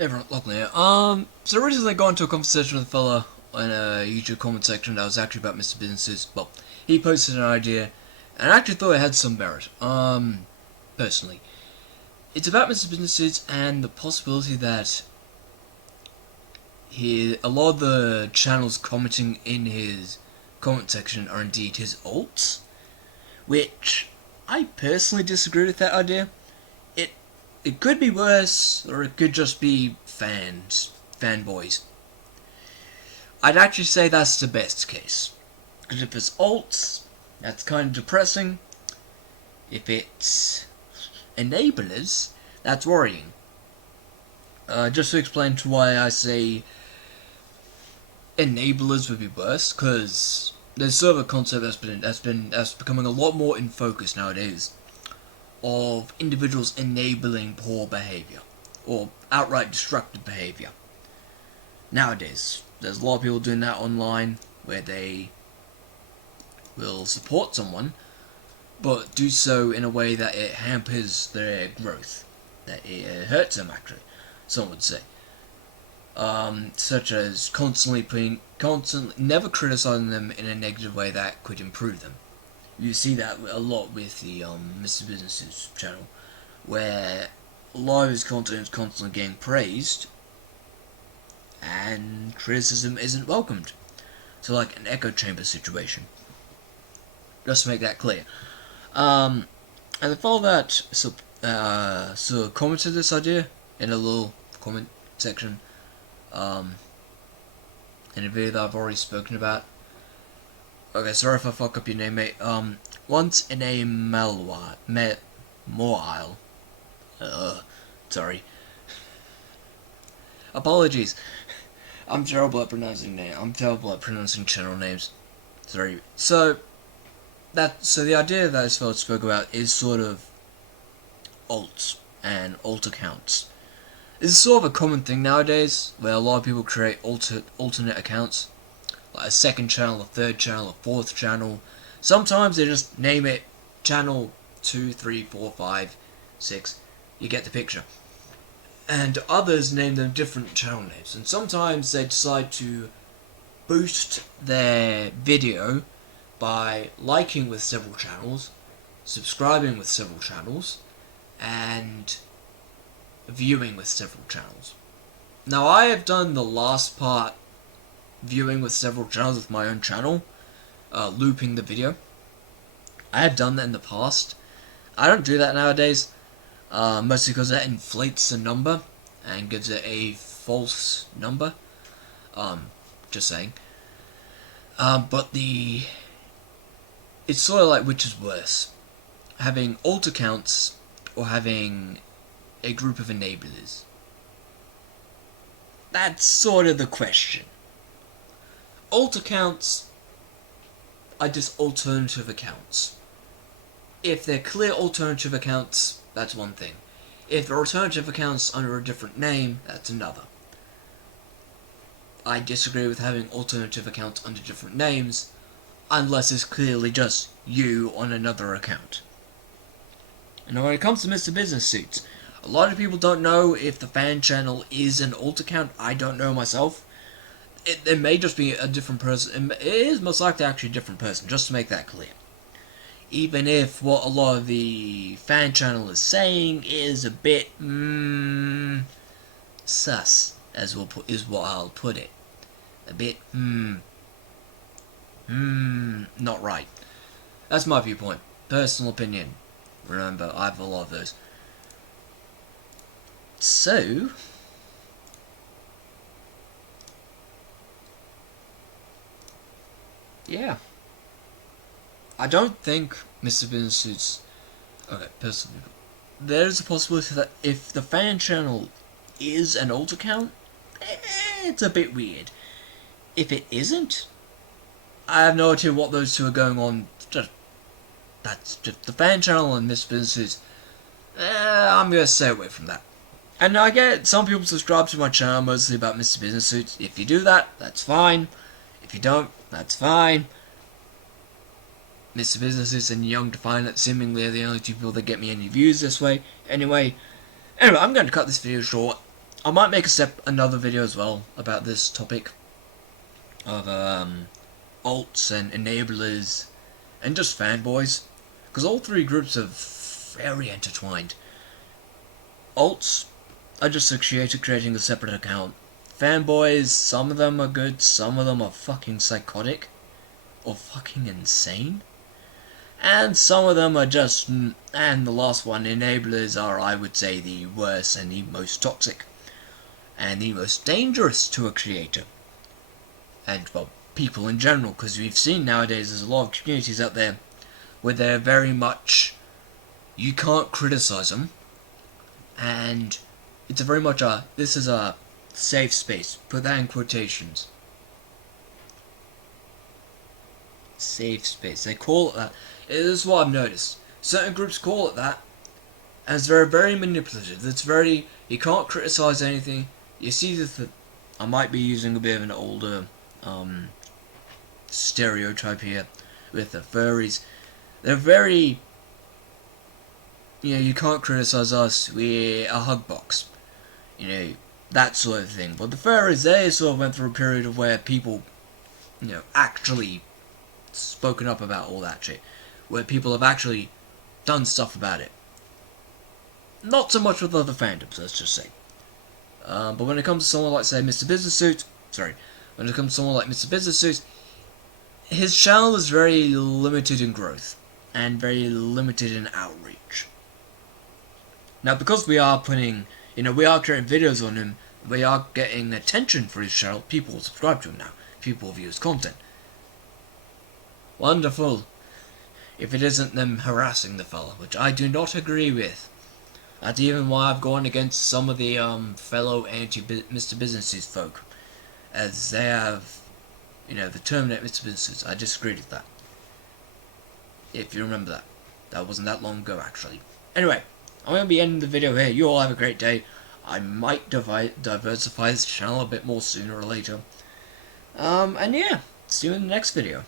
Everyone, Lachlan here. So recently I got into a conversation with a fella in a YouTube comment section that was actually about Mr. Businesses. Well, he posted an idea, and I actually thought it had some merit. Personally. It's about Mr. Businesses and the possibility that a lot of the channels commenting in his comment section are indeed his alts, which I personally disagree with that idea. It could be worse, or it could just be fanboys. I'd actually say that's the best case. Because if it's alts, that's kind of depressing. If it's enablers, that's worrying. Just to explain to why I say enablers would be worse, because there's sort of a concept that's becoming a lot more in focus nowadays, of individuals enabling poor behavior or outright destructive behavior. Nowadays, there's a lot of people doing that online where they will support someone but do so in a way that it hampers their growth, that it hurts them actually, some would say. Such as constantly never criticizing them in a negative way that could improve them. You see that a lot with the Mr. Business's channel, where a lot of his content is constantly getting praised, and criticism isn't welcomed. So like an echo chamber situation. Just to make that clear. And the fellow that sort of commented this idea in a little comment section, in a video that I've already spoken about. Okay, sorry if I fuck up your name, mate. Once in a Moile. Sorry. Apologies. I'm terrible at pronouncing channel names. Sorry. So the idea that this fellow spoke about is sort of alts and alt accounts. It's sort of a common thing nowadays, where a lot of people create alternate accounts. Like a second channel, a third channel, a fourth channel. Sometimes they just name it channel 2, 3, 4, 5, 6. You get the picture. And others name them different channel names. And sometimes they decide to boost their video by liking with several channels, subscribing with several channels, and viewing with several channels. Now I have done the last part, viewing with several channels with my own channel, looping the video. I have done that in the past. I don't do that nowadays, mostly because that inflates the number and gives it a false number. Just saying. But it's sort of like which is worse, having alt accounts or having a group of enablers. That's sort of the question. Alt accounts are just alternative accounts. If they're clear alternative accounts, that's one thing. If they're alternative accounts under a different name, that's another. I disagree with having alternative accounts under different names, unless it's clearly just you on another account. And when it comes to Mr. Business Suits, a lot of people don't know if the fan channel is an alt account. I don't know myself. It may just be a different person. It is most likely actually a different person, just to make that clear. Even if what a lot of the fan channel is saying is a bit sus, is what I'll put it. A bit not right. That's my viewpoint. Personal opinion. Remember, I have a lot of those. So yeah. I don't think Mr. Business Suits... Okay, personally, there's a possibility that if the fan channel is an alt account, it's a bit weird. If it isn't, I have no idea what those two are going on. That's just the fan channel and Mr. Business Suits. I'm going to stay away from that. And I get some people subscribe to my channel mostly about Mr. Business Suits. If you do that, that's fine. If you don't, that's fine. Mr. Businesses and Young Defiant seemingly are the only two people that get me any views this way. Anyway, I'm going to cut this video short. I might make another video as well about this topic of alts and enablers and just fanboys, because all three groups are very intertwined. Alts are just creating a separate account. Fanboys, some of them are good, some of them are fucking psychotic or fucking insane, and some of them are just, and the last one, enablers, are, I would say, the worst and the most toxic and the most dangerous to a creator and, well, people in general, because we've seen nowadays there's a lot of communities out there where they're very much, you can't criticize them, and it's a very much a, this is a safe space, put that in quotations, safe space, they call it that. This is what I've noticed, certain groups call it that, and it's very, very manipulative. It's very, you can't criticize anything. You see that I might be using a bit of an older stereotype here with the furries. They're very, you can't criticize us, we're a hug box, that sort of thing. But the furries, they sort of went through a period of where people, actually spoken up about all that shit, where people have actually done stuff about it. Not so much with other fandoms, let's just say. But when it comes to someone like, say, when it comes to someone like Mrbuisnesssuits, his channel is very limited in growth and very limited in outreach. Now, because we are putting, we are creating videos on him, we are getting attention for his channel, people will subscribe to him now, people will view his content. Wonderful. If it isn't them harassing the fella, which I do not agree with. That's even why I've gone against some of the fellow anti-Mrbuisnesssuits folk, as they have, the terminate Mrbuisnesssuits. I disagreed with that. If you remember that. That wasn't that long ago, actually. Anyway, I'm going to be ending the video here. You all have a great day. I might diversify this channel a bit more sooner or later. And yeah, see you in the next video.